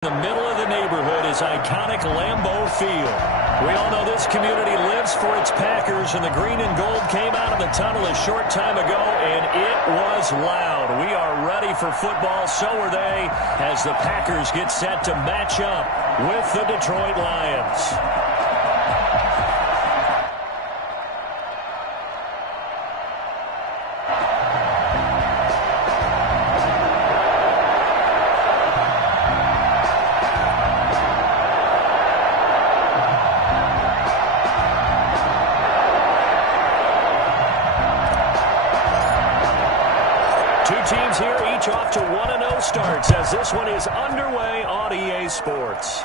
The middle of the neighborhood is iconic Lambeau Field. We all know this community lives for its Packers, and the green and gold came out of the tunnel a short time ago, and it was loud. We are ready for football, so are they, as the Packers get set to match up with the Detroit Lions. Teams here, each off to 1-0 starts as this one is underway on EA Sports.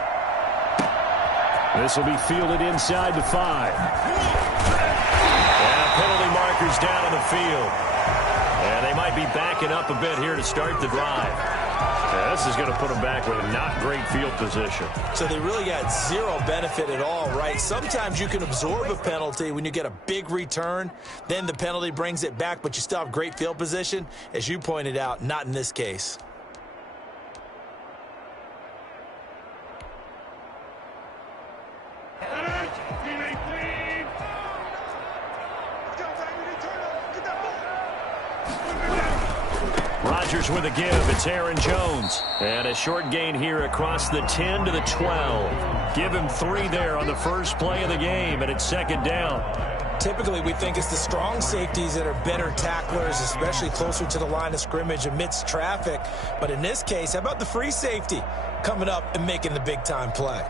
This will be fielded inside the 5. And penalty markers down on the field. And they might be backing up a bit here to start the drive. Yeah, this is going to put them back with a not great field position. So they really got zero benefit at all, right? Sometimes you can absorb a penalty when you get a big return. Then the penalty brings it back, but you still have great field position. As you pointed out, not in this case. Rodgers with a give. It's Aaron Jones. And a short gain here across the 10 to the 12. Give him 3 there on the first play of the game, and it's second down. Typically, we think it's the strong safeties that are better tacklers, especially closer to the line of scrimmage amidst traffic. But in this case, how about the free safety coming up and making the big-time play?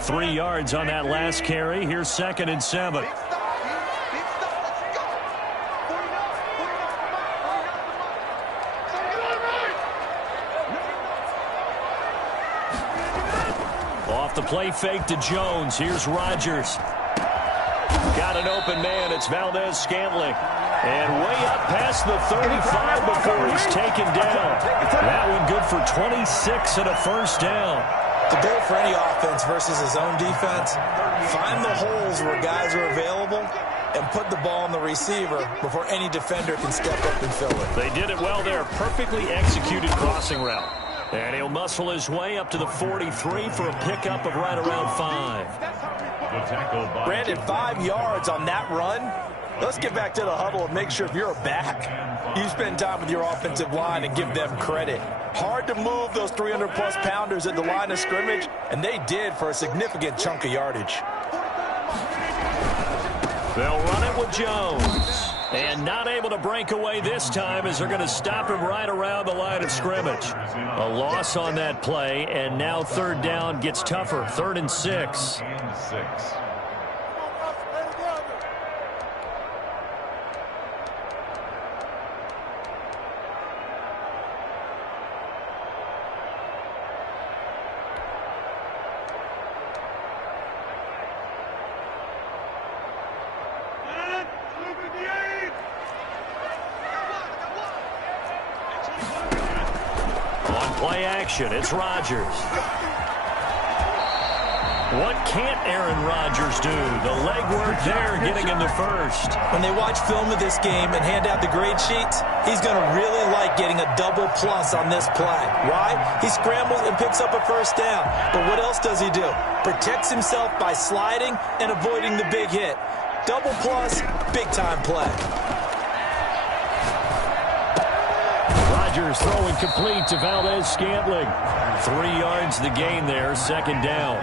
Three yards on that last carry. Here's 2nd and 7. Off the play fake to Jones. Here's Rodgers. Got an open man. It's Valdez-Scantling. And way up past the 35 before he's taken down. That one good for 26 and a first down. The goal for any offense versus his own defense, find the holes where guys are available and put the ball on the receiver before any defender can step up and fill it. They did it well there. Perfectly executed crossing route. And he'll muscle his way up to the 43 for a pickup of right around 5. Brandon, 5 yards on that run. Let's get back to the huddle and make sure if you're a back, you spend time with your offensive line and give them credit. Hard to move those 300-plus pounders at the line of scrimmage, and they did for a significant chunk of yardage. They'll run it with Jones. And not able to break away this time as they're going to stop him right around the line of scrimmage. A loss on that play, and now third down gets tougher. 3rd and 6. Play action. It's Rodgers. What can't Aaron Rodgers do? The legwork there getting him to first. When they watch film of this game and hand out the grade sheets, he's going to really like getting a double plus on this play. Why? He scrambles and picks up a first down. But what else does he do? Protects himself by sliding and avoiding the big hit. Double plus, big-time play. Rodgers throwing complete to Valdez-Scantling. 3 yards the gain there, second down.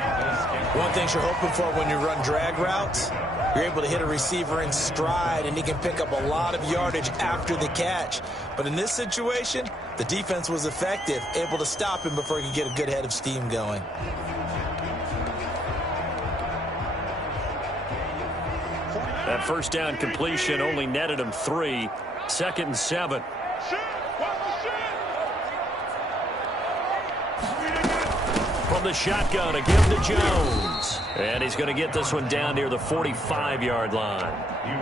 One thing you're hoping for when you run drag routes, you're able to hit a receiver in stride, and he can pick up a lot of yardage after the catch. But in this situation, the defense was effective, able to stop him before he could get a good head of steam going. That first down completion only netted him 3. 2nd and 7. From the shotgun, a give to Jones. And he's going to get this one down near the 45-yard line.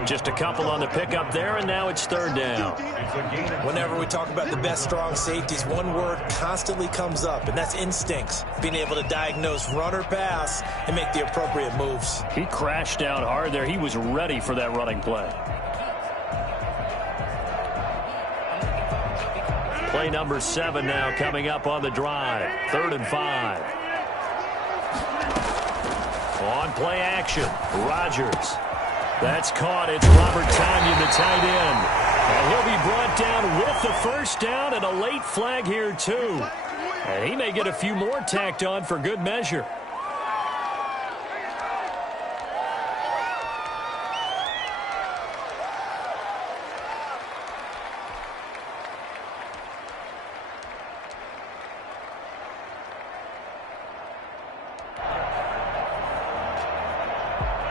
Just a couple on the pickup there, and now it's third down. Whenever we talk about the best strong safeties, one word constantly comes up, and that's instincts. Being able to diagnose run or pass and make the appropriate moves. He crashed out hard there. He was ready for that running play. Play number 7 now coming up on the drive. 3rd and 5. On play action, Rodgers. That's caught. It's Robert Tonyan, the tight end. And he'll be brought down with the first down and a late flag here, too. And he may get a few more tacked on for good measure.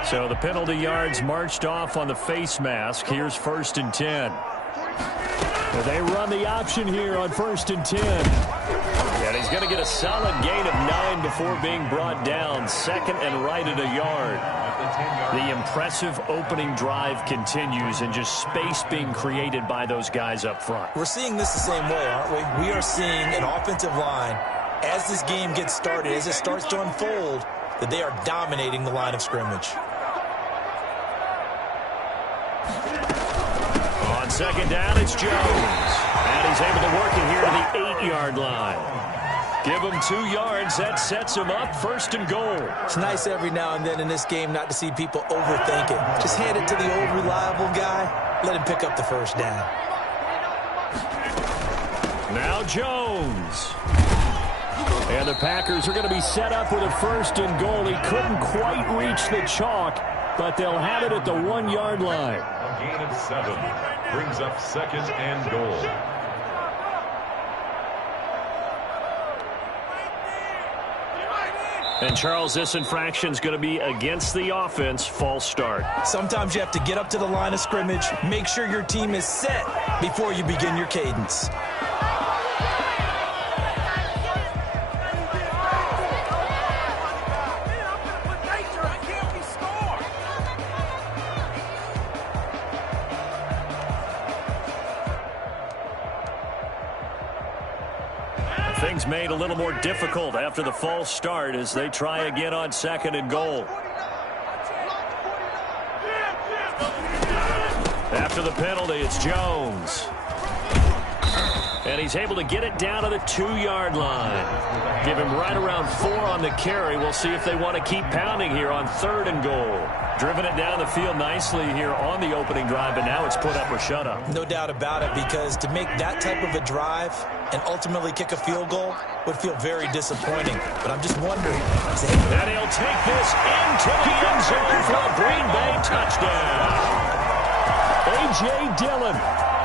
So the penalty yards marched off on the face mask. Here's 1st and 10. They run the option here on 1st and 10. And he's going to get a solid gain of 9 before being brought down. 2nd and right at a yard. The impressive opening drive continues, and just space being created by those guys up front. We're seeing this the same way, aren't we? We are seeing an offensive line, as this game gets started, as it starts to unfold, that they are dominating the line of scrimmage. On 2nd down, it's Jones. And he's able to work it here to the 8-yard line. Give him 2 yards. That sets him up 1st and goal. It's nice every now and then in this game not to see people overthink it. Just hand it to the old reliable guy. Let him pick up the first down. Now Jones. And the Packers are going to be set up with a 1st and goal. He couldn't quite reach the chalk, but they'll have it at the 1-yard line. A gain of 7 brings up 2nd and goal. And Charles, this infraction's going to be against the offense. False start. Sometimes you have to get up to the line of scrimmage, make sure your team is set before you begin your cadence. Things made a little more difficult after the false start as they try again on 2nd and goal. After the penalty, it's Jones. And he's able to get it down to the 2-yard line. Give him right around 4 on the carry. We'll see if they want to keep pounding here on 3rd and goal. Driven it down the field nicely here on the opening drive, but now it's put up or shut up. No doubt about it, because to make that type of a drive and ultimately kick a field goal would feel very disappointing. But I'm just wondering. And he'll take this into the end zone for a Green Bay touchdown. A.J. Dillon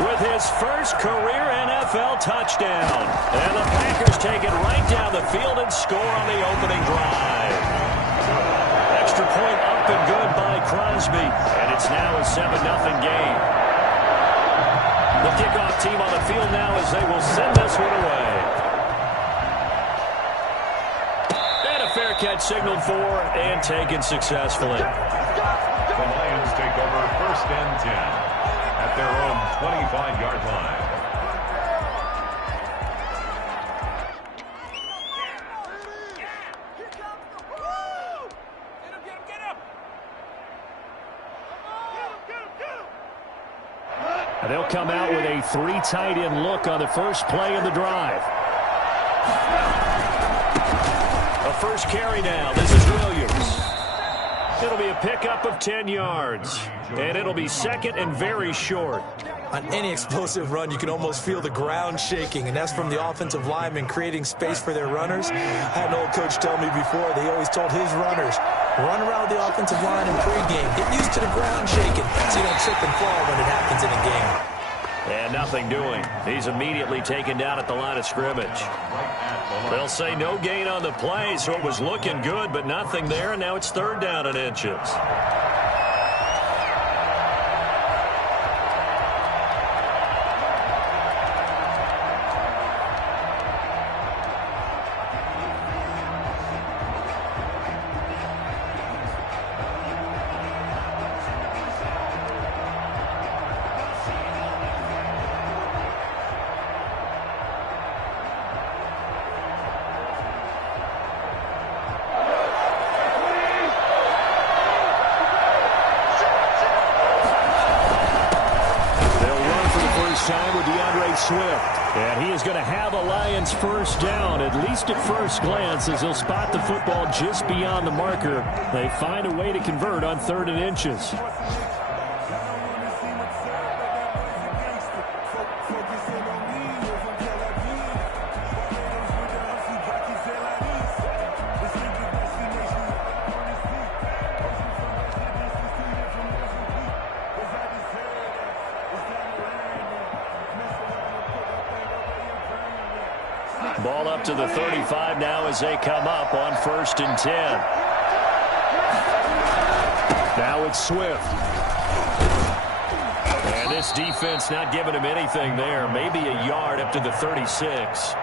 with his first career NFL touchdown. And the Packers take it right down the field and score on the opening drive. Extra point up and good by Crosby. And it's now a 7-0 game. The kickoff team on the field now as they will send this one away. And a fair catch signaled for and taken successfully. The Lions take over 1st and 10 at their own 25-yard line. They'll come out with a 3 tight end look on the first play of the drive. A first carry now. This is Williams. It'll be a pickup of 10 yards. And it'll be 2nd and very short. On any explosive run, you can almost feel the ground shaking, and that's from the offensive linemen creating space for their runners. I had an old coach tell me before, they always told his runners, run around the offensive line in pregame. Get used to the ground shaking so you don't trip and fall when it happens in a game. And nothing doing. He's immediately taken down at the line of scrimmage. They'll say no gain on the play, so it was looking good, but nothing there, and now it's 3rd down and inches. Time with DeAndre DeAndre Swift. And he is going to have a Lions first down, at least at first glance, as he'll spot the football just beyond the marker. They find a way to convert on 3rd and inches. Ball up to the 35 now as they come up on 1st and 10. Now it's Swift. And this defense not giving him anything there. Maybe a yard up to the 36.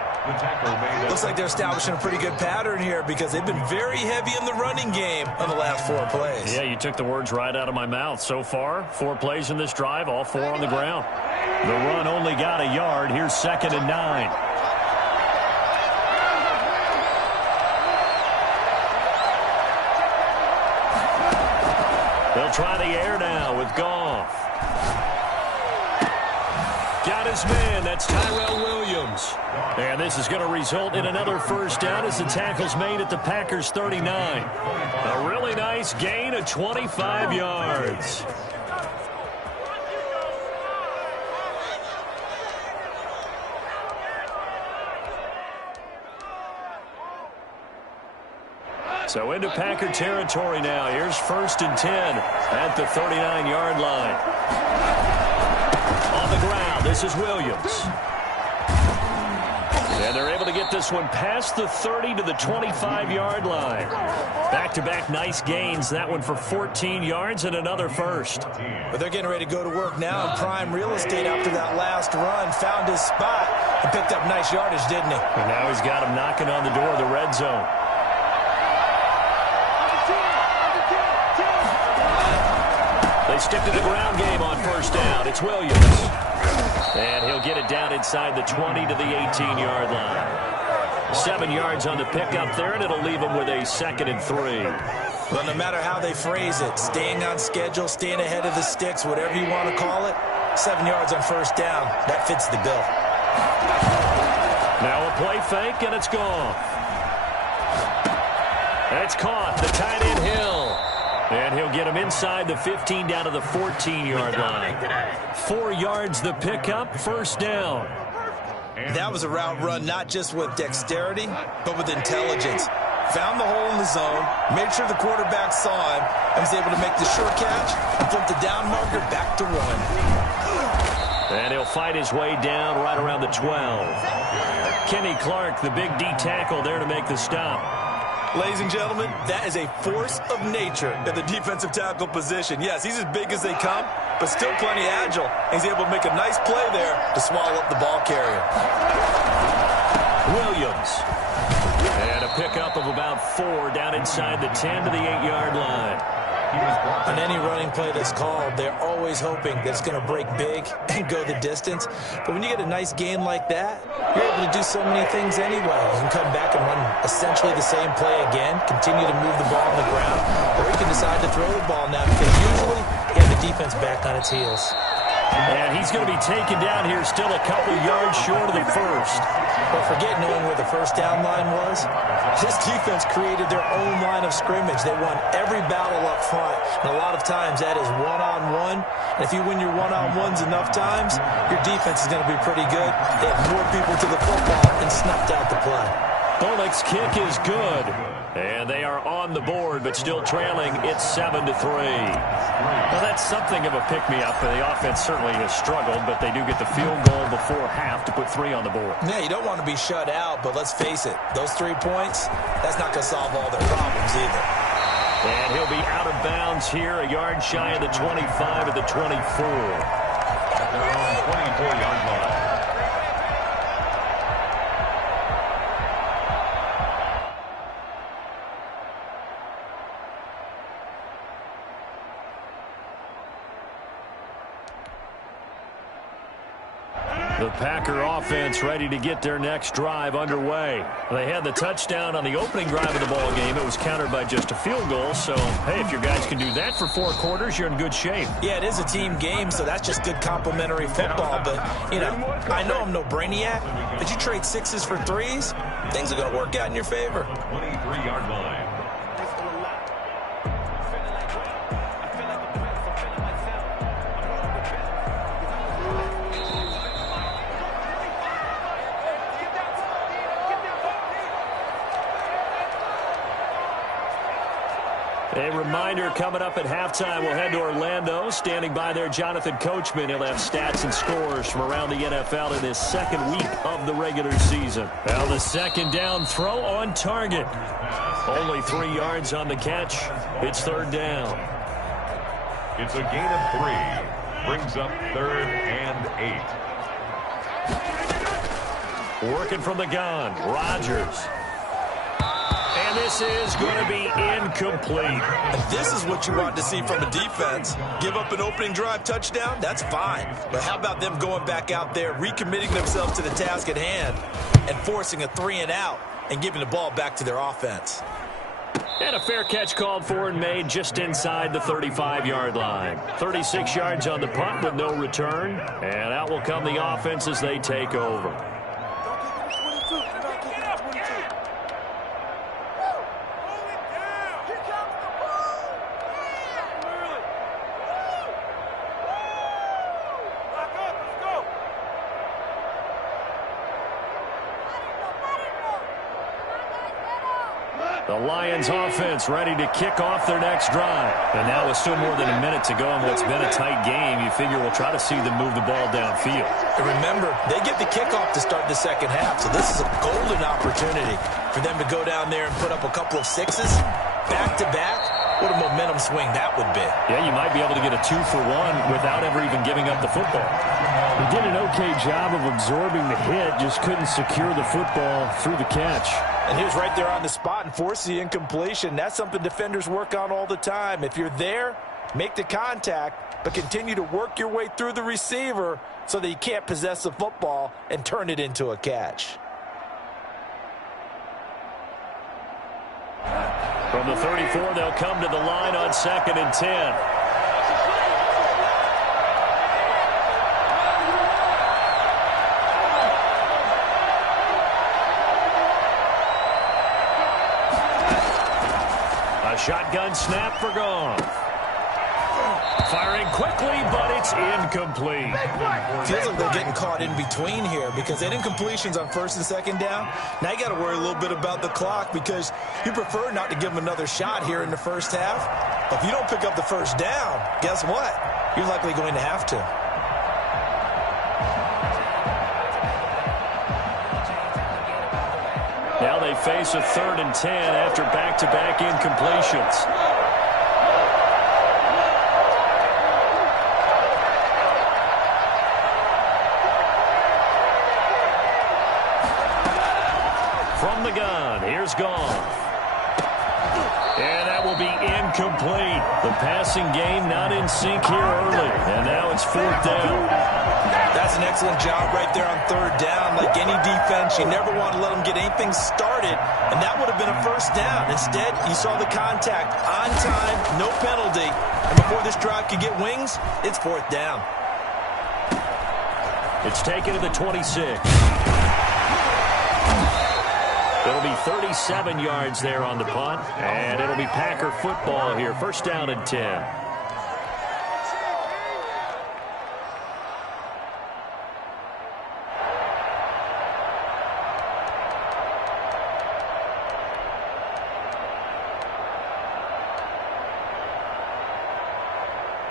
Looks like they're establishing a pretty good pattern here because they've been very heavy in the running game on the last 4 plays. Yeah, you took the words right out of my mouth. So far, 4 plays in this drive, all 4 on the ground. The run only got a yard. Here's 2nd and 9. They'll try the air now with Goff. Got his man. That's Tyrell Williams. And this is going to result in another first down as the tackle's made at the Packers' 39. A really nice gain of 25 yards. So into Packer territory now. Here's 1st and 10 at the 39-yard line. On the ground, this is Williams. And they're able to get this one past the 30 to the 25-yard line. Back-to-back nice gains. That one for 14 yards and another first. But they're getting ready to go to work now in prime real estate after that last run. Found his spot and picked up nice yardage, didn't he? And now he's got him knocking on the door of the red zone. They stick to the ground game on first down. It's Williams. And he'll get it down inside the 20 to the 18-yard line. 7 yards on the pickup there, and it'll leave him with a 2nd and 3. Well, no matter how they phrase it, staying on schedule, staying ahead of the sticks, whatever you want to call it, 7 yards on first down, that fits the bill. Now a play fake, and it's gone. It's caught. The tight end Hill. And he'll get him inside the 15 down to the 14-yard line. 4 yards the pickup, first down. That was a route run not just with dexterity, but with intelligence. Found the hole in the zone, made sure the quarterback saw him, and was able to make the short catch and flip the down marker back to 1. And he'll fight his way down right around the 12. Kenny Clark, the big D tackle there to make the stop. Ladies and gentlemen, that is a force of nature at the defensive tackle position. Yes, he's as big as they come, but still plenty agile. He's able to make a nice play there to swallow up the ball carrier. Williams. And a pickup of about 4 down inside the 10 to the 8-yard line. On any running play that's called, they're always hoping that it's going to break big and go the distance. But when you get a nice gain like that, you're able to do so many things anyway. You can come back and run essentially the same play again, continue to move the ball on the ground, or you can decide to throw the ball now because usually you have the defense back on its heels. And he's going to be taken down here still a couple yards short of the first. But forget knowing where the first down line was. This defense created their own line of scrimmage. They won every battle up front. And a lot of times that is one-on-one. And if you win your one-on-ones enough times, your defense is going to be pretty good. They have more people to the football and snuffed out the play. Bullock's kick is good. And they are on the board, but still trailing. It's 7-3. Well, that's something of a pick-me-up. The offense certainly has struggled, but they do get the field goal before half to put 3 on the board. Yeah, you don't want to be shut out, but let's face it. Those 3 points, that's not going to solve all their problems either. And he'll be out of bounds here, a yard shy of the 25 at the 24. At their own 24-yard line. The Packer offense ready to get their next drive underway. They had the touchdown on the opening drive of the ball game. It was countered by just a field goal. So, hey, if your guys can do that for 4 quarters, you're in good shape. Yeah, it is a team game, so that's just good complimentary football. But, you know, I know I'm no brainiac, but you trade 6s for 3s, things are going to work out in your favor. 23-yard line. A reminder coming up at halftime, we'll head to Orlando. Standing by there, Jonathan Coachman. He'll have stats and scores from around the NFL in his second week of the regular season. Now the second down throw on target. Only 3 yards on the catch. It's third down. It's a gain of 3. Brings up 3rd and 8. Working from the gun, Rodgers. And this is going to be incomplete. And this is what you want to see from a defense. Give up an opening drive touchdown, that's fine. But how about them going back out there, recommitting themselves to the task at hand, and forcing a 3-and-out and giving the ball back to their offense. And a fair catch called for and made just inside the 35-yard line. 36 yards on the punt with no return. And out will come the offense as they take over. The Lions offense ready to kick off their next drive. And now with still more than a minute to go in what's been a tight game, you figure we'll try to see them move the ball downfield. And remember, they get the kickoff to start the second half, so this is a golden opportunity for them to go down there and put up a couple of 6s back-to-back. What a momentum swing that would be. Yeah, you might be able to get a 2-for-1 without ever even giving up the football. He did an okay job of absorbing the hit, just couldn't secure the football through the catch. And he was right there on the spot and forced the incompletion. That's something defenders work on all the time. If you're there, make the contact, but continue to work your way through the receiver so that you can't possess the football and turn it into a catch. From the 34, they'll come to the line on 2nd and 10. Shotgun snap for Goff. Firing quickly, but it's incomplete. Feels like they're getting caught in between here because they had incompletions on 1st and 2nd down. Now you got to worry a little bit about the clock because you prefer not to give them another shot here in the first half. But if you don't pick up the first down, guess what? You're likely going to have to. Now they face a 3rd and 10 after back-to-back incompletions. From the gun, here's Goff. And that will be incomplete. The passing game not in sync here early. And now it's 4th down. That's an excellent job right there on 3rd down. Like any defense, you never want to let them get anything started, and that would have been a 1st down. Instead, you saw the contact on time, no penalty, and before this drive could get wings, it's 4th down. It's taken to the 26. It'll be 37 yards there on the punt, and it'll be Packer football here. 1st down and 10.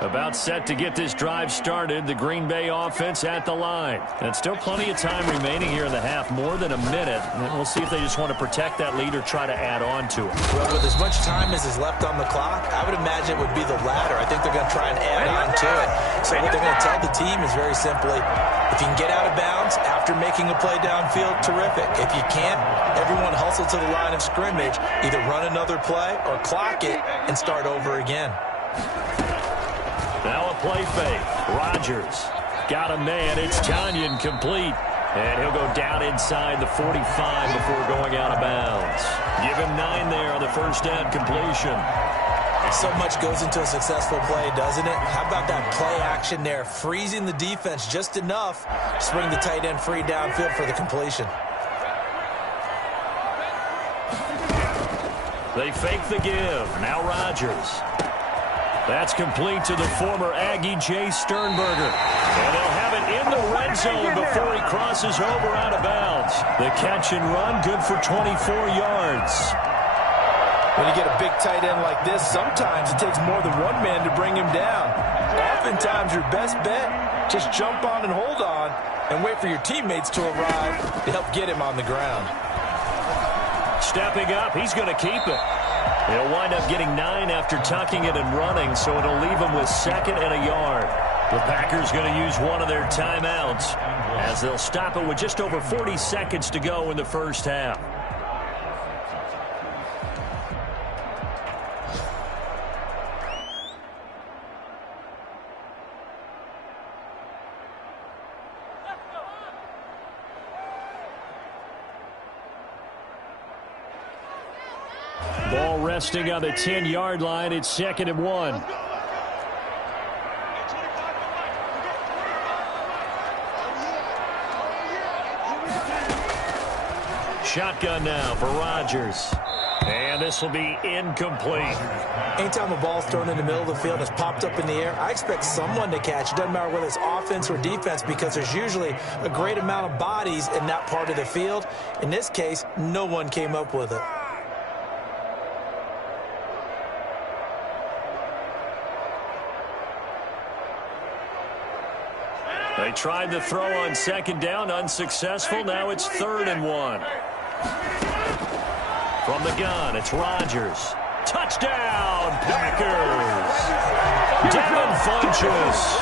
About set to get this drive started. The Green Bay offense at the line. And still plenty of time remaining here in the half, more than a minute. And we'll see if they just want to protect that lead or try to add on to it. Well, with as much time as is left on the clock, I would imagine it would be the latter. I think they're going to try and add on to it. So what they're going to tell the team is very simply, if you can get out of bounds after making a play downfield, terrific. If you can't, everyone hustle to the line of scrimmage, either run another play or clock it and start over again. Now a play fake. Rodgers. Got a man. It's Tonyan complete. And he'll go down inside the 45 before going out of bounds. Give him 9 there on the first down completion. So much goes into a successful play, doesn't it? How about that play action there, freezing the defense just enough to bring the tight end free downfield for the completion. They fake the give. Now Rodgers. That's complete to the former Aggie Jay Sternberger. And they'll have it in the red zone before he crosses over out of bounds. The catch and run, good for 24 yards. When you get a big tight end like this, sometimes it takes more than one man to bring him down. Oftentimes, your best bet, just jump on and hold on and wait for your teammates to arrive to help get him on the ground. Stepping up, he's going to keep it. He'll wind up getting 9 after tucking it and running, so it'll leave him with 2nd and a yard. The Packers going to use one of their timeouts as they'll stop it with just over 40 seconds to go in the first half. Ball resting on the 10-yard line. It's 2nd and 1. Shotgun now for Rodgers. And this will be incomplete. Anytime a ball's thrown in the middle of the field and it's popped up in the air, I expect someone to catch. It doesn't matter whether it's offense or defense because there's usually a great amount of bodies in that part of the field. In this case, no one came up with it. They tried the throw on 2nd down, unsuccessful. Now it's 3rd and 1. From the gun, it's Rodgers. Touchdown, Packers! Devin Funchess,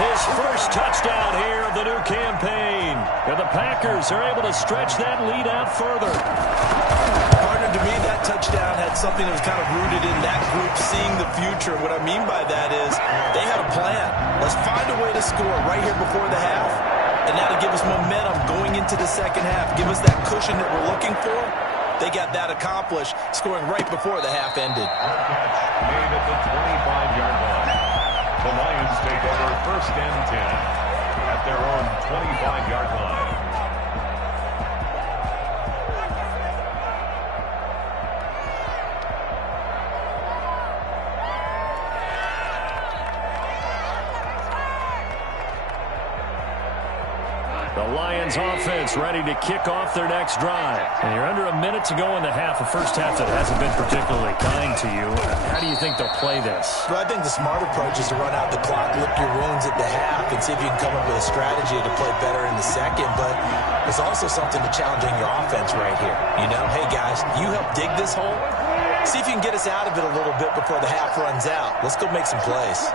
his first touchdown here of the new campaign. And the Packers are able to stretch that lead out further. Partner, to me, that touchdown had something that was kind of rooted in that group seeing the future. What I mean by that is they had a plan. Let's find a way to score right here before the half, and that'll give us momentum going into the second half. Give us that cushion that we're looking for. They got that accomplished, scoring right before the half ended. Catch made at the 25-yard line. The Lions take over 1st and 10 at their own 25-yard line. The Lions offense ready to kick off their next drive. And you're under a minute to go in the half, a first half that hasn't been particularly kind to you. How do you think they'll play this? Well, I think the smart approach is to run out the clock, lick your wounds at the half, and see if you can come up with a strategy to play better in the second. But there's also something to challenging your offense right here. You know, hey, guys, you help dig this hole. See if you can get us out of it a little bit before the half runs out. Let's go make some plays.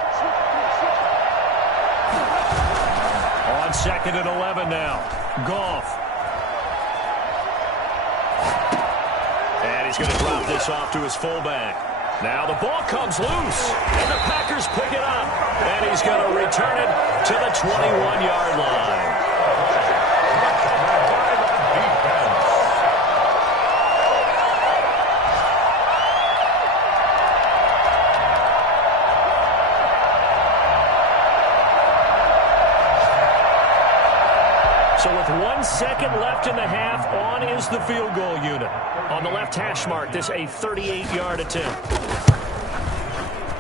On 2nd and 11 now. Goff. And he's going to drop this off to his fullback. Now the ball comes loose, and the Packers pick it up. And he's going to return it to the 21-yard line. So with 1 second left in the half, on is the field goal unit. On the left hash mark, this a 38-yard attempt.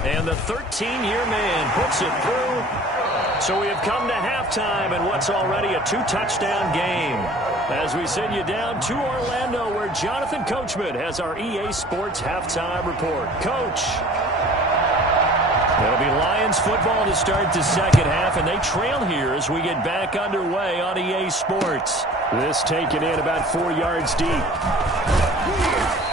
And the 13-year man puts it through. So we have come to halftime in what's already a 2-touchdown game. As we send you down to Orlando, where Jonathan Coachman has our EA Sports halftime report. Coach. It'll be Lions football to start the second half, and they trail here as we get back underway on EA Sports. This taken in about 4 yards deep.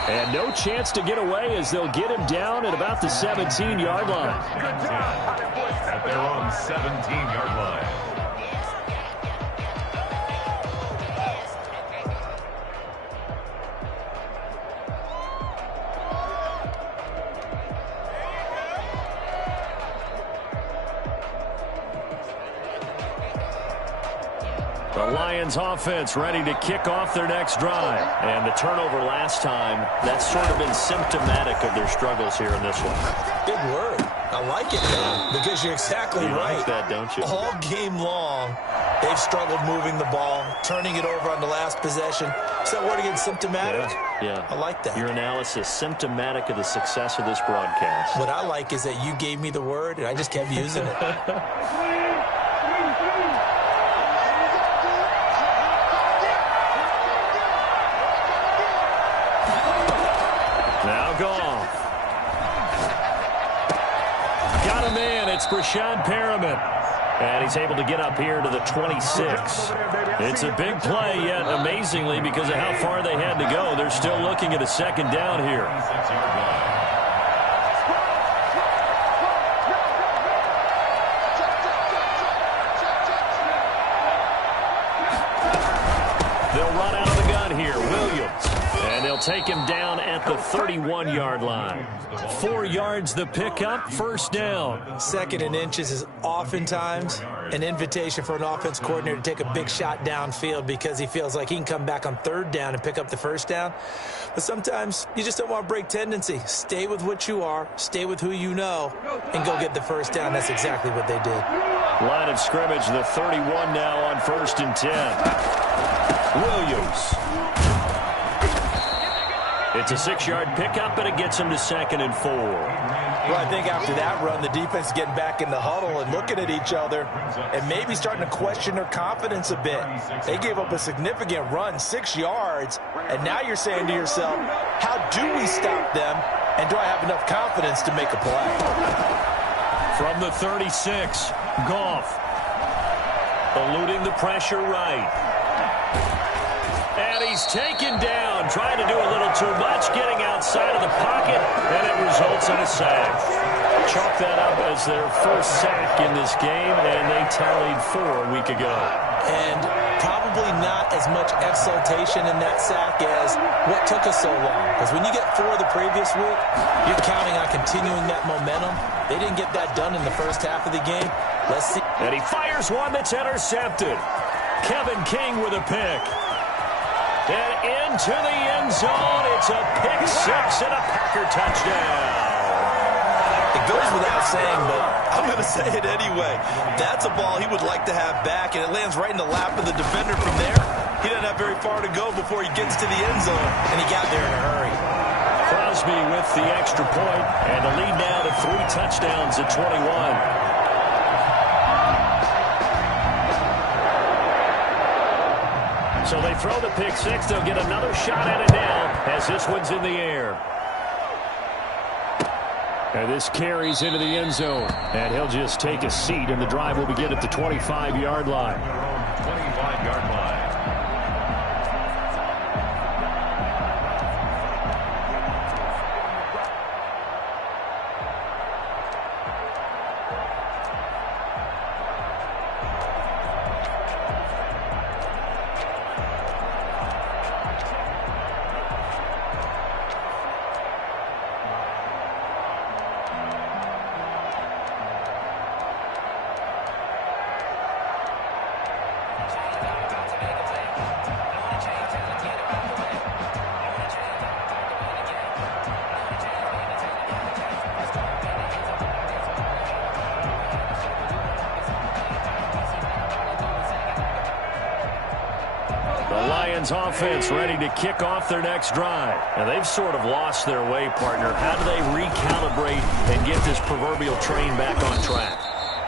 And no chance to get away as they'll get him down at about the 17-yard line. At their own 17-yard line. The Lions offense ready to kick off their next drive. And the turnover last time, that's sort of been symptomatic of their struggles here in this one. Big word. I like it, though, because you're exactly right. You like that, don't you? All game long, they've struggled moving the ball, turning it over on the last possession. Is that word again, symptomatic? Yeah. I like that. Your analysis, symptomatic of the success of this broadcast. What I like is that you gave me the word, and I just kept using it. Now Goff. Got a man. It's Breshad Perriman. And he's able to get up here to the 26. It's a big play, yet amazingly, because of how far they had to go, they're still looking at a second down here. They'll run out of the gun here. Williams. And they'll take him down at the 31-yard line. 4 yards the pickup, first down. 2nd and inches is oftentimes an invitation for an offense coordinator to take a big shot downfield because he feels like he can come back on 3rd down and pick up the first down. But sometimes you just don't want to break tendency. Stay with what you are, stay with who you know, and go get the first down. That's exactly what they did. Line of scrimmage, the 31 now on 1st and 10. Williams. It's a 6-yard pickup, and it gets him to 2nd and 4. Well, I think after that run, the defense is getting back in the huddle and looking at each other and maybe starting to question their confidence a bit. They gave up a significant run, 6 yards, and now you're saying to yourself, how do we stop them, and do I have enough confidence to make a play? From the 36, Goff. Eluding the pressure right. And he's taken down, trying to do a little too much, getting outside of the pocket, and it results in a sack. Chalk that up as their first sack in this game, and they tallied 4 a week ago. And probably not as much exultation in that sack as what took us so long. Because when you get 4 the previous week, you're counting on continuing that momentum. They didn't get that done in the first half of the game. Let's see. And he fires one that's intercepted. Kevin King with a pick. And into the end zone, it's a pick 6 and a Packer touchdown. It goes without saying, but I'm going to say it anyway. That's a ball he would like to have back, and it lands right in the lap of the defender from there. He doesn't have very far to go before he gets to the end zone, and he got there in a hurry. Crosby with the extra point, and the lead now to 3 touchdowns at 21. So they throw the pick 6. They'll get another shot at it now as this one's in the air. And this carries into the end zone. And he'll just take a seat, and the drive will begin at the 25-yard line. 25-yard line. Offense ready to kick off their next drive. Now they've sort of lost their way, partner. How do they recalibrate and get this proverbial train back on track?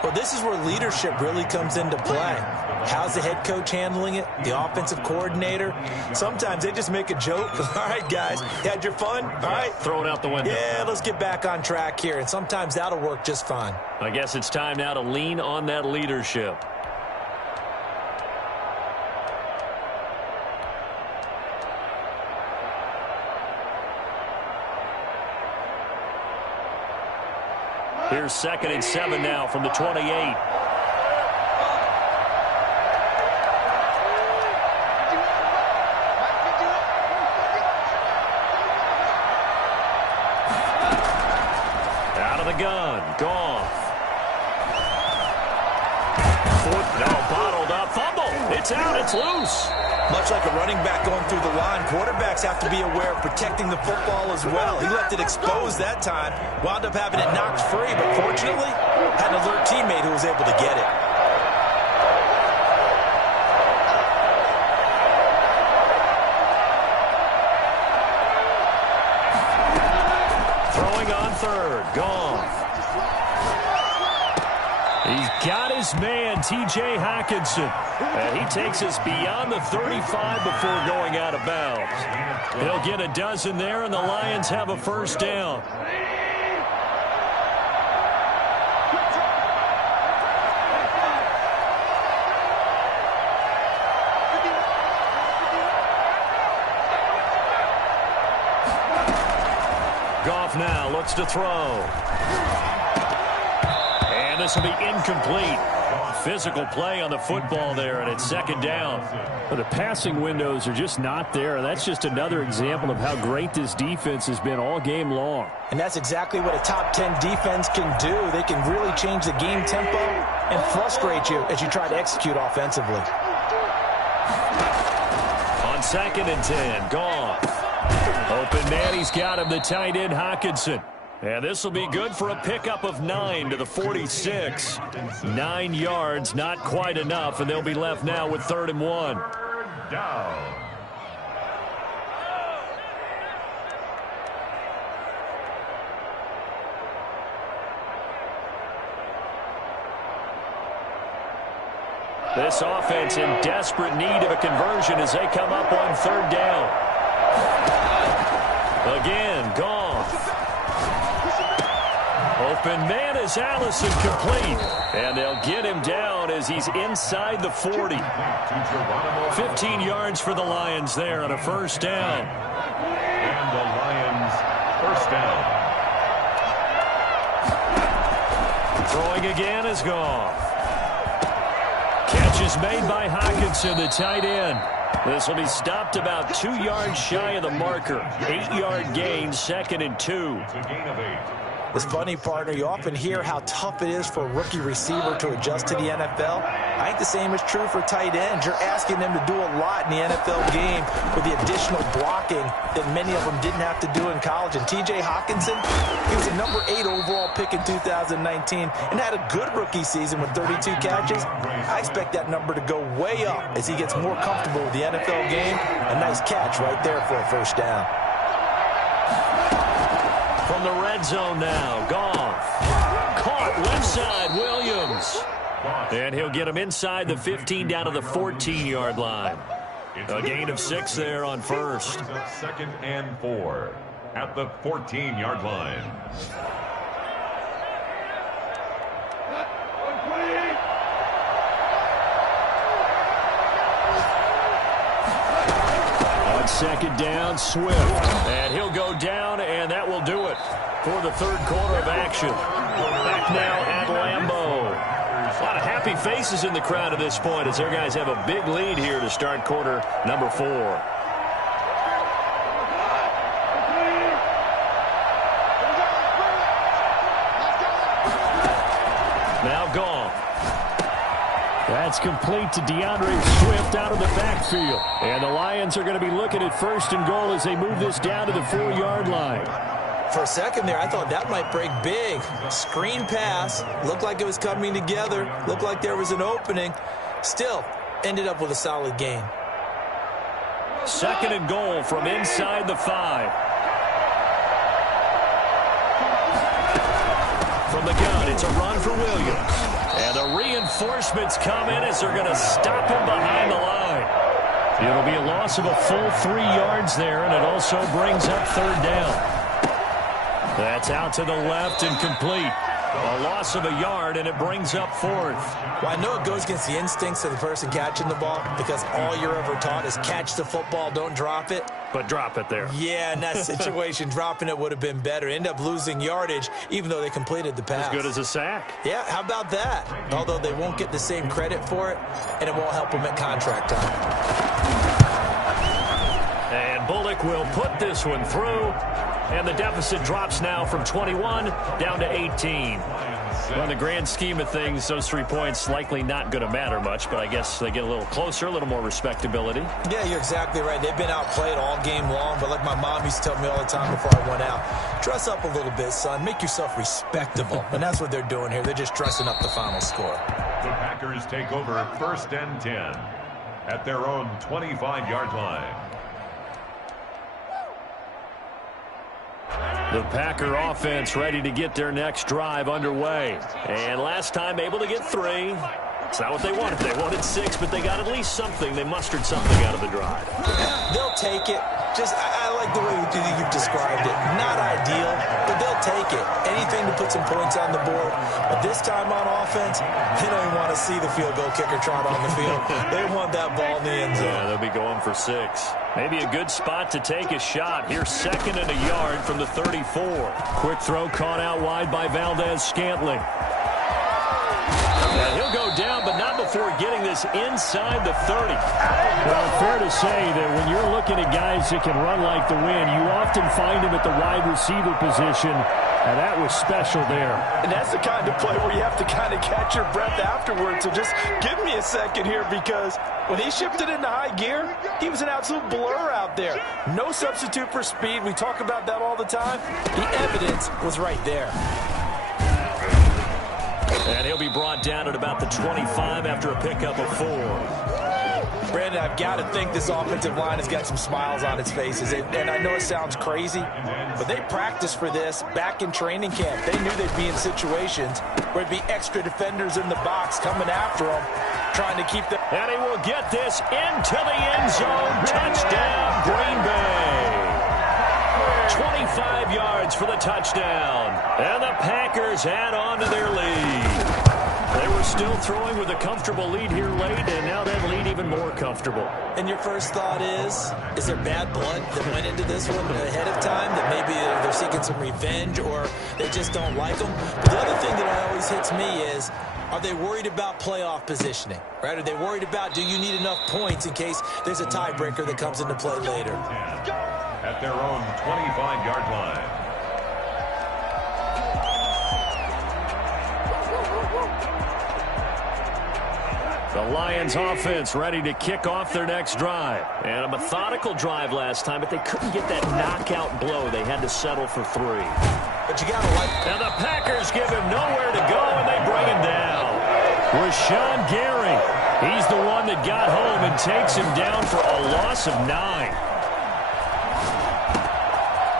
Well, this is where leadership really comes into play. How's the head coach handling it? The offensive coordinator? Sometimes they just make a joke. All right, guys, you had your fun? All right. Throw it out the window. Yeah, let's get back on track here. And sometimes that'll work just fine. I guess it's time now to lean on that leadership. Here's 2nd and 7 now from the 28. Out of the gun. Goff. Bottled up. Fumble. It's out at gets loose. Much like a running back going through the line, quarterbacks have to be aware of protecting the football as well. He left it exposed that time, wound up having it knocked free, but fortunately, had an alert teammate who was able to get it. Throwing on third, Goff. He's got his man, T.J. Hockenson. He takes us beyond the 35 before going out of bounds. He'll get a dozen there, and the Lions have a first down. Goff now looks to throw. And this will be incomplete. Physical play on the football there, and it's second down. But the passing windows are just not there. That's just another example of how great this defense has been all game long. And that's exactly what a top 10 defense can do. They can really change the game tempo and frustrate you as you try to execute offensively. On 2nd and 10, Goff. Open man, he's got him, the tight end, Hockenson. And this will be good for a pickup of 9 to the 46. 9 yards, not quite enough, and they'll be left now with 3rd and 1. Down. This offense in desperate need of a conversion as they come up on 3rd down. Again, Goff. Open man is Allison, complete. And they'll get him down as he's inside the 40. 15 yards for the Lions there on a first down. And the Lions first down. Throwing again is Goff. Catch is made by Hockenson, the tight end. This will be stopped about 2 yards shy of the marker. 8-yard gain, 2nd and 2. It's a gain of 8. It's funny, partner, you often hear how tough it is for a rookie receiver to adjust to the NFL. I think the same is true for tight ends. You're asking them to do a lot in the NFL game with the additional blocking that many of them didn't have to do in college. And T.J. Hockenson, he was a number 8 overall pick in 2019 and had a good rookie season with 32 catches. I expect that number to go way up as he gets more comfortable with the NFL game. A nice catch right there for a first down. From the red zone now, Goff. Caught left side, Williams. And he'll get him inside the 15 down to the 14-yard line. A gain of 6 there on first. 2nd and 4 at the 14-yard line. On 2nd down, Swift. And he'll go down, and that will do it for the 3rd quarter of action. Back now at Lambeau. A lot of happy faces in the crowd at this point as their guys have a big lead here to start quarter number 4. Now Goff. That's complete to DeAndre Swift out of the backfield. And the Lions are going to be looking at 1st and goal as they move this down to the 4-yard line. For a second there, I thought that might break big. Screen pass. Looked like it was coming together. Looked like there was an opening. Still, ended up with a solid gain. 2nd and goal from inside the 5. From the gun, it's a run for Williams. And the reinforcements come in as they're going to stop him behind the line. It'll be a loss of a full 3 yards there, and it also brings up 3rd down. That's out to the left and complete. A loss of a yard, and it brings up 4th. Well, I know it goes against the instincts of the person catching the ball because all you're ever taught is catch the football, don't drop it. But drop it there. Yeah, in that situation, dropping it would have been better. End up losing yardage, even though they completed the pass. As good as a sack. Yeah, how about that? Although they won't get the same credit for it, and it won't help them at contract time. And Bullock will put this one through. And the deficit drops now from 21 down to 18. Well, in the grand scheme of things, those 3 points likely not going to matter much, but I guess they get a little closer, a little more respectability. Yeah, you're exactly right. They've been outplayed all game long, but like my mom used to tell me all the time before I went out, dress up a little bit, son. Make yourself respectable. And that's what they're doing here. They're just dressing up the final score. The Packers take over 1st and 10 at their own 25-yard line. The Packer offense ready to get their next drive underway. And last time able to get 3. It's not what they wanted. They wanted 6, but they got at least something. They mustered something out of the drive. They'll take it. I like the way you've described it. Not ideal, but they'll take it. Anything to put some points on the board. But this time on offense, they don't even want to see the field goal kicker trot on the field. They want that ball in the end zone. Yeah, they'll be going for 6. Maybe a good spot to take a shot. Here's 2nd and a yard from the 34. Quick throw caught out wide by Valdes-Scantling. And he'll go down, but not before getting this inside the 30. Well, fair to say that when you're looking at guys that can run like the wind, you often find them at the wide receiver position, and that was special there. And that's the kind of play where you have to kind of catch your breath afterwards. So just give me a second here, because when he shifted into high gear, he was an absolute blur out there. No substitute for speed. We talk about that all the time. The evidence was right there. And he'll be brought down at about the 25 after a pickup of 4. Brandon, I've got to think this offensive line has got some smiles on its faces. And I know it sounds crazy, but they practiced for this back in training camp. They knew they'd be in situations where there'd be extra defenders in the box coming after them, trying to keep them. And he will get this into the end zone. Touchdown, Green Bay. 25 yards for the touchdown. And the Packers add on to their lead. They were still throwing with a comfortable lead here late, and now that lead even more comfortable. And your first thought is there bad blood that went into this one ahead of time, that maybe they're seeking some revenge or they just don't like them? But the other thing that always hits me is, are they worried about playoff positioning? Right? Are they worried about, do you need enough points in case there's a tiebreaker that comes into play later? At their own 25-yard line. The Lions offense ready to kick off their next drive. And a methodical drive last time, but they couldn't get that knockout blow. They had to settle for 3. But you got to like. And the Packers give him nowhere to go, and they bring him down. Rashawn Gary, he's the one that got home and takes him down for a loss of 9.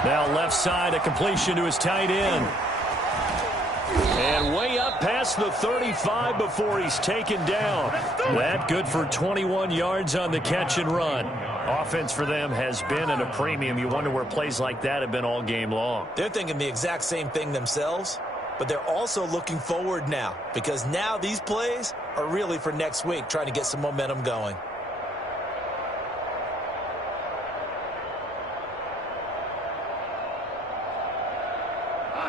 Now left side, a completion to his tight end. And way up past the 35 before he's taken down. That good for 21 yards on the catch and run. Offense for them has been at a premium. You wonder where plays like that have been all game long. They're thinking the exact same thing themselves, but they're also looking forward now, because now these plays are really for next week, trying to get some momentum going.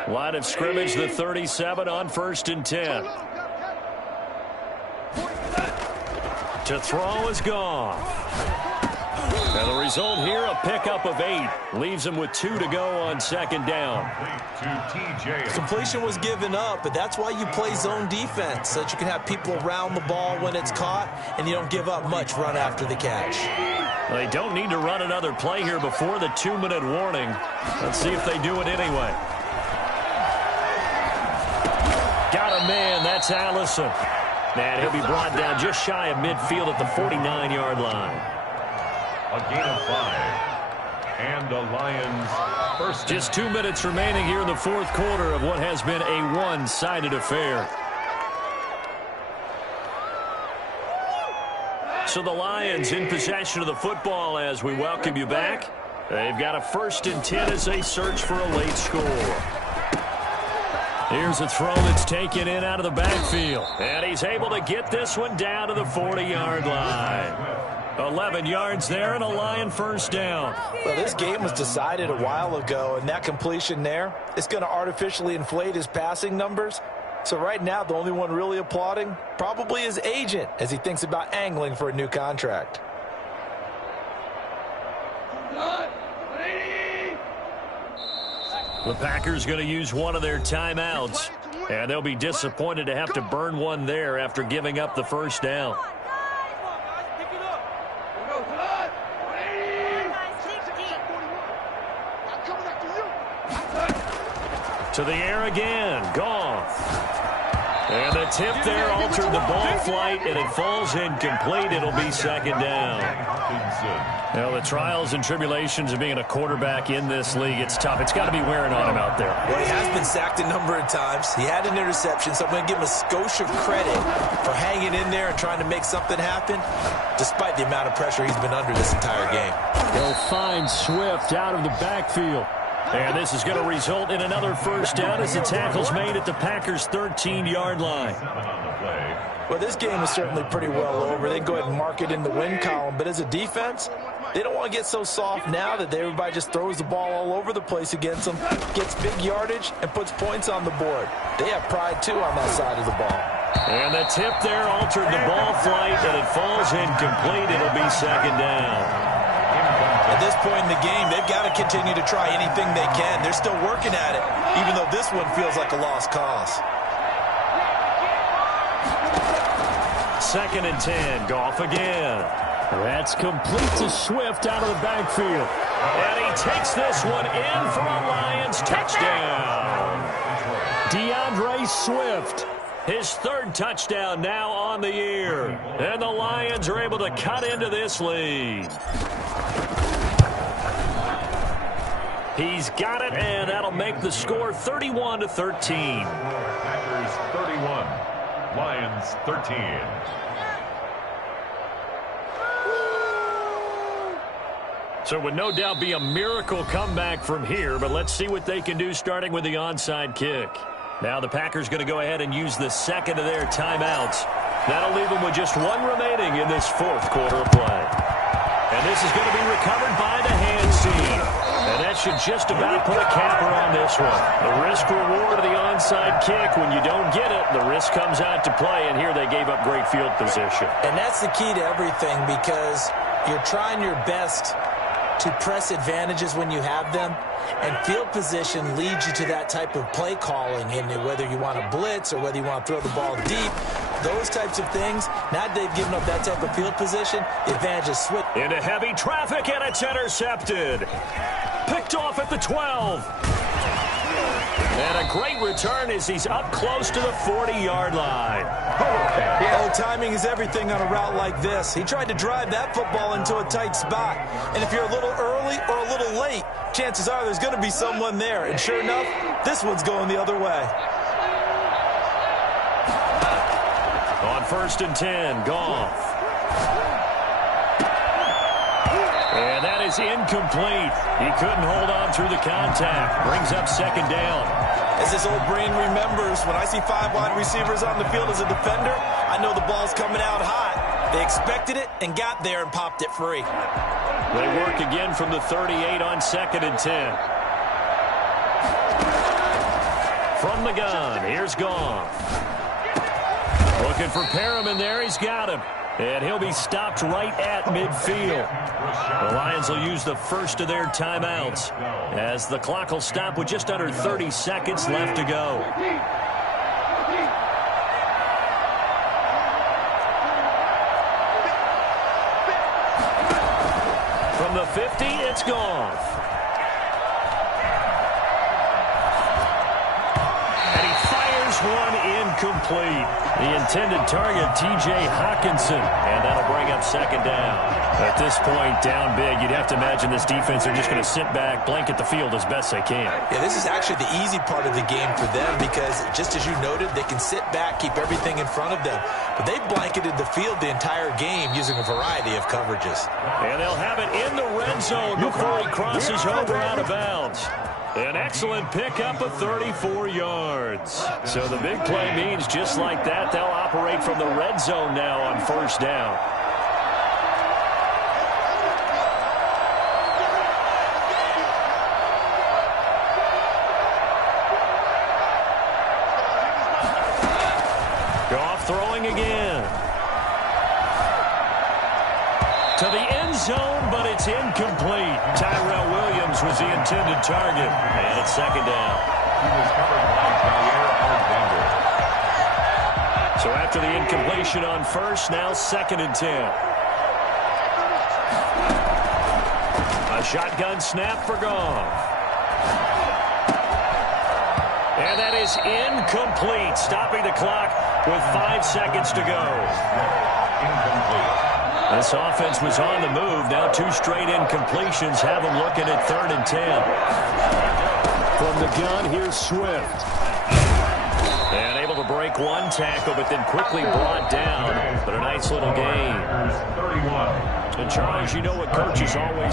Line of scrimmage, the 37 on 1st and 10. To throw is gone. And the result here, a pickup of 8. Leaves him with 2 to go on 2nd down. Completion was given up, but that's why you play zone defense, so that you can have people around the ball when it's caught, and you don't give up much run after the catch. They don't need to run another play here before the 2-minute warning. Let's see if they do it anyway. Got a man, that's Allison. And he'll be brought down just shy of midfield at the 49-yard line. A gain of 5. And the Lions first. Just 2 minutes remaining here in the 4th quarter of what has been a one-sided affair. So the Lions in possession of the football as we welcome you back. They've got a 1st and 10 as they search for a late score. Here's a throw that's taken in out of the backfield. And he's able to get this one down to the 40-yard line. 11 yards there and a Lion first down. Well, this game was decided a while ago, and that completion there is going to artificially inflate his passing numbers. So right now, the only one really applauding probably his agent as he thinks about angling for a new contract. The Packers going to use one of their timeouts, and they'll be disappointed to have to burn one there after giving up the first down. To the air again, Goff. And the tip there altered the ball flight, and it falls incomplete. It'll be second down. Now, the trials and tribulations of being a quarterback in this league, it's tough. It's got to be wearing on him out there. Well, he has been sacked a number of times. He had an interception, so I'm going to give him a skosh of credit for hanging in there and trying to make something happen, despite the amount of pressure he's been under this entire game. They'll find Swift out of the backfield. And this is going to result in another first down as the tackle's made at the Packers' 13-yard line. Well, this game is certainly pretty well over. They can go ahead and mark it in the win column. But as a defense, they don't want to get so soft now that everybody just throws the ball all over the place against them, gets big yardage, and puts points on the board. They have pride, too, on that side of the ball. And the tip there altered the ball flight, and it falls incomplete. It'll be second down. At this point in the game, they've got to continue to try anything they can. They're still working at it, even though this one feels like a lost cause. 2nd and 10, Goff again. That's complete to Swift out of the backfield. And he takes this one in for a Lions touchdown. DeAndre Swift. His 3rd touchdown now on the year. And the Lions are able to cut into this lead. He's got it, and that'll make the score 31-13. Packers 31, Lions 13. So it would no doubt be a miracle comeback from here, but let's see what they can do starting with the onside kick. Now the Packers going to go ahead and use the second of their timeouts. That'll leave them with just one remaining in this 4th quarter of play. And this is going to be recovered by the hands team. And that should just about put a capper on this one. The risk-reward of the onside kick, when you don't get it, the risk comes out to play, and here they gave up great field position. And that's the key to everything, because you're trying your best to press advantages when you have them, and field position leads you to that type of play calling, and whether you want to blitz or whether you want to throw the ball deep, those types of things. Now that they've given up that type of field position, the advantage is switched. Into heavy traffic, and it's intercepted. Picked off at the 12. And a great return as he's up close to the 40-yard line. Oh, timing is everything on a route like this. He tried to drive that football into a tight spot. And if you're a little early or a little late, chances are there's going to be someone there. And sure enough, this one's going the other way. On 1st and 10, Goff. And that is incomplete. He couldn't hold on through the contact. Brings up second down. As this old brain remembers, when I see 5 wide receivers on the field as a defender, I know the ball's coming out hot. They expected it and got there and popped it free. They work again from the 38 on 2nd and 10. From the gun, here's Goff. Looking for Perriman there. He's got him. And he'll be stopped right at midfield. The Lions will use the first of their timeouts as the clock will stop with just under 30 seconds left to go. From the 50, it's Goff. And he fires one incomplete. The intended target, T.J. Hockenson, and that'll bring up second down. At this point, down big, you'd have to imagine this defense are just going to sit back, blanket the field as best they can. Yeah, this is actually the easy part of the game for them because, just as you noted, they can sit back, keep everything in front of them. But they've blanketed the field the entire game using a variety of coverages. And they'll have it in the red zone before he crosses over out of bounds. An excellent pickup of 34 yards. So the big play means just like that, they'll operate from the red zone now on 1st down. Goff throwing again. To the end zone, but it's incomplete. Tyrell Williams was the intended target. And it's second down. He was covered by Jair Alexander. So after the incompletion on first, now 2nd and 10. A shotgun snap for Goff. And that is incomplete, stopping the clock with 5 seconds to go. Incomplete. This offense was on the move. Now 2 straight incompletions have them looking at 3rd and 10. From the gun, here's Swift. And able to break 1 tackle, but then quickly brought down. But a nice little gain. 31. And Charles, you know what coaches always